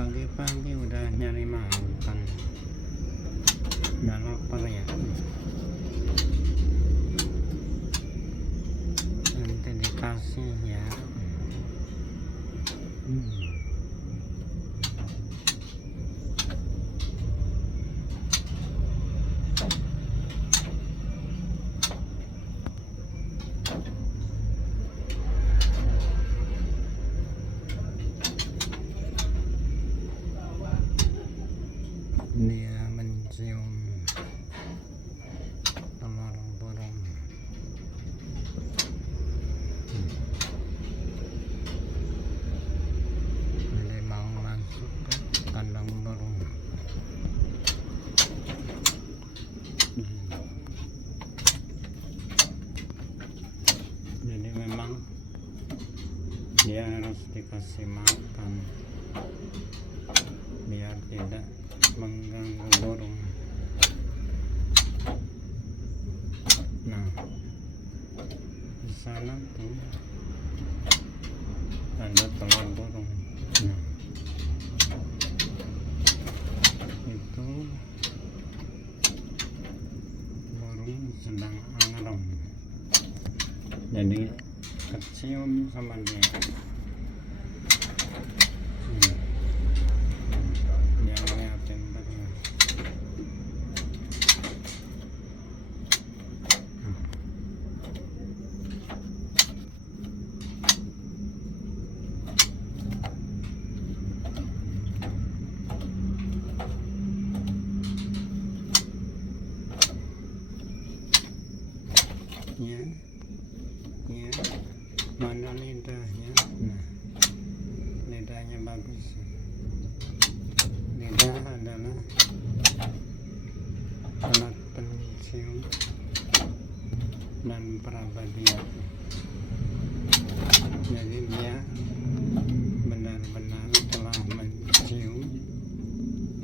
pagi-pagi udah nyari makan, udah lapar ya. Nanti dikasih ya. Dia mencium telur burung. Jadi mau masuk ke kandang burung. Jadi memang dia harus dikasih makan biar tidak mengganggu burung. Nah, di sana tuh ada telur burung. Nah, itu burung sedang ngerem, jadi kecium sama dia. Dia ngeliatin terus. Ya, mana lidahnya? Nah, lidahnya bagus. Lidah adalah alat pencium dan perabadian. Jadi dia benar-benar telah mencium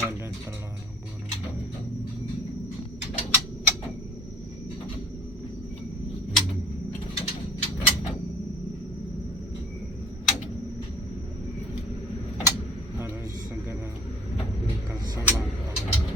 pada telur burung. Harus segera dikasih makan.